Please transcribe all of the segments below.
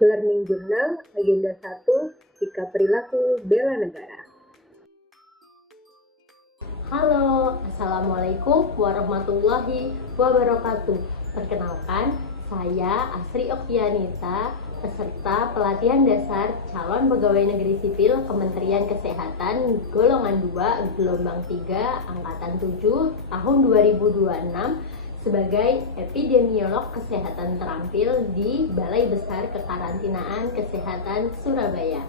Learning Journal Agenda 1 Sikap Perilaku Bela Negara. Halo, Assalamualaikum warahmatullahi wabarakatuh. Perkenalkan, saya Asri Oktianita, peserta pelatihan dasar calon pegawai negeri sipil Kementerian Kesehatan golongan 2 gelombang 3 angkatan 7 tahun 2026 sebagai epidemiolog kesehatan terampil di Balai Besar Kekarantinaan Kesehatan Surabaya.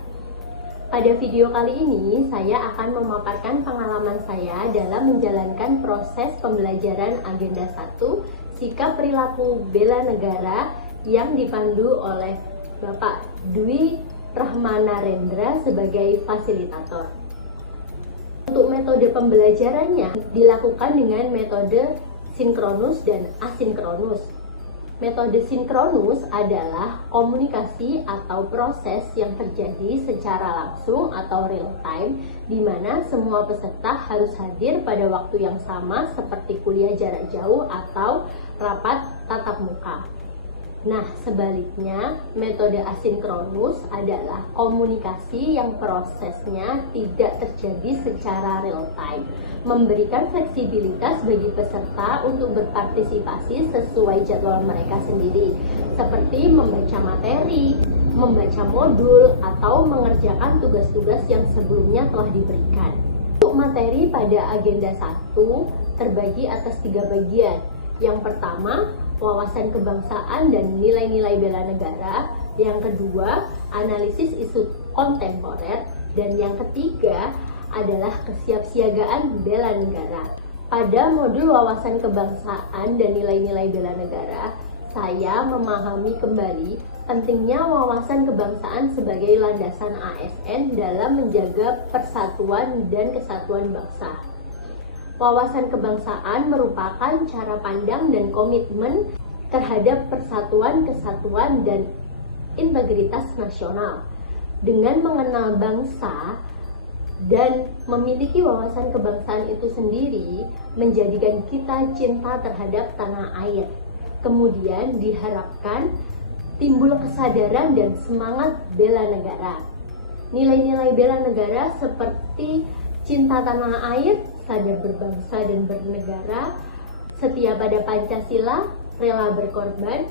Pada video kali ini, saya akan memaparkan pengalaman saya dalam menjalankan proses pembelajaran Agenda 1 Sikap Perilaku Bela Negara yang dipandu oleh Bapak Dwi Rahmanarendra sebagai fasilitator. Untuk metode pembelajarannya dilakukan dengan metode sinkronus dan asinkronus. Metode sinkronus adalah komunikasi atau proses yang terjadi secara langsung atau real time, di mana semua peserta harus hadir pada waktu yang sama seperti kuliah jarak jauh atau rapat tatap muka. Nah, sebaliknya, metode asinkronus adalah komunikasi yang prosesnya tidak terjadi secara real time, memberikan fleksibilitas bagi peserta untuk berpartisipasi sesuai jadwal mereka sendiri, seperti membaca materi, membaca modul, atau mengerjakan tugas-tugas yang sebelumnya telah diberikan. Untuk materi pada Agenda 1 terbagi atas 3 bagian. Yang pertama, wawasan kebangsaan dan nilai-nilai bela negara. Yang kedua, analisis isu kontemporer. Dan yang ketiga adalah kesiapsiagaan bela negara. Pada modul wawasan kebangsaan dan nilai-nilai bela negara, saya memahami kembali pentingnya wawasan kebangsaan sebagai landasan ASN dalam menjaga persatuan dan kesatuan bangsa. Wawasan kebangsaan merupakan cara pandang dan komitmen terhadap persatuan, kesatuan, dan integritas nasional. Dengan mengenal bangsa dan memiliki wawasan kebangsaan itu sendiri, menjadikan kita cinta terhadap tanah air. Kemudian diharapkan timbul kesadaran dan semangat bela negara. Nilai-nilai bela negara seperti cinta tanah air, sadar berbangsa dan bernegara, setia pada Pancasila, rela berkorban,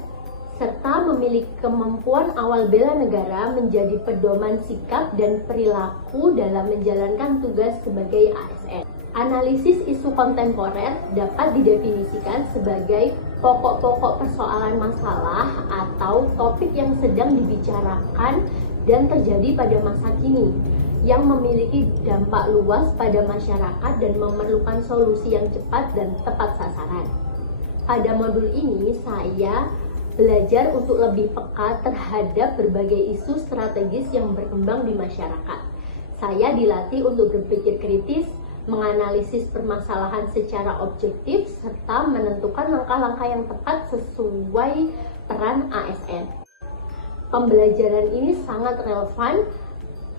serta memiliki kemampuan awal bela negara menjadi pedoman sikap dan perilaku dalam menjalankan tugas sebagai ASN. Analisis isu kontemporer dapat didefinisikan sebagai pokok-pokok persoalan masalah atau topik yang sedang dibicarakan dan terjadi pada masa kini, yang memiliki dampak luas pada masyarakat dan memerlukan solusi yang cepat dan tepat sasaran. Pada modul ini, saya belajar untuk lebih peka terhadap berbagai isu strategis yang berkembang di masyarakat. Saya dilatih untuk berpikir kritis, menganalisis permasalahan secara objektif, serta menentukan langkah-langkah yang tepat sesuai peran ASN. Pembelajaran ini sangat relevan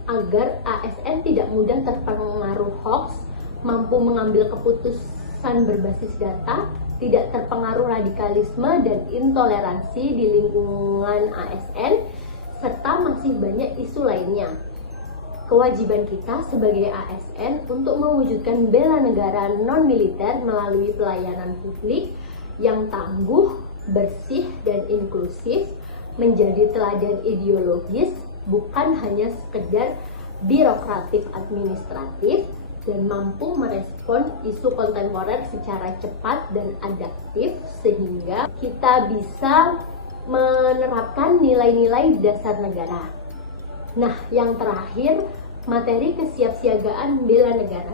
agar ASN tidak mudah terpengaruh hoax, mampu mengambil keputusan berbasis data, tidak terpengaruh radikalisme dan intoleransi di lingkungan ASN, serta masih banyak isu lainnya. Kewajiban kita sebagai ASN untuk mewujudkan bela negara non-militer melalui pelayanan publik yang tangguh, bersih, dan inklusif, menjadi teladan ideologis, bukan hanya sekedar birokratif administratif, dan mampu merespon isu kontemporer secara cepat dan adaptif sehingga kita bisa menerapkan nilai-nilai dasar negara. Nah, yang terakhir, materi kesiapsiagaan bela negara.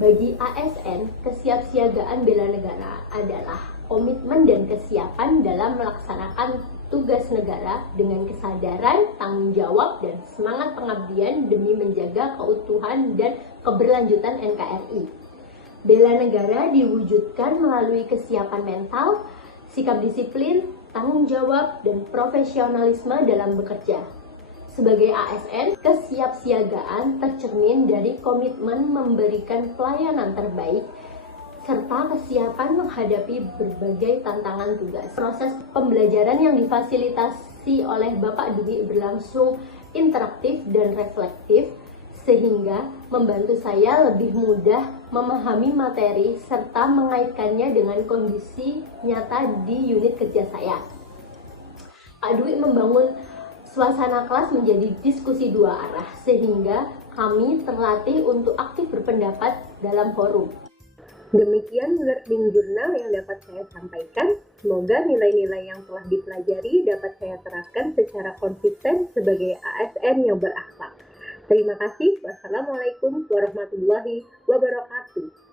Bagi ASN, kesiapsiagaan bela negara adalah komitmen dan kesiapan dalam melaksanakan tugas negara dengan kesadaran, tanggung jawab, dan semangat pengabdian demi menjaga keutuhan dan keberlanjutan NKRI. Bela negara diwujudkan melalui kesiapan mental, sikap disiplin, tanggung jawab, dan profesionalisme dalam bekerja. Sebagai ASN, kesiapsiagaan tercermin dari komitmen memberikan pelayanan terbaik serta kesiapan menghadapi berbagai tantangan tugas. Proses pembelajaran yang difasilitasi diskusi oleh Bapak Dwi berlangsung interaktif dan reflektif, sehingga membantu saya lebih mudah memahami materi serta mengaitkannya dengan kondisi nyata di unit kerja saya. Pak Dwi membangun suasana kelas menjadi diskusi dua arah, sehingga kami terlatih untuk aktif berpendapat dalam forum. Demikian learning journal yang dapat saya sampaikan. Semoga nilai-nilai yang telah dipelajari dapat saya terapkan secara konsisten sebagai ASN yang berakhlak. Terima kasih. Wassalamualaikum warahmatullahi wabarakatuh.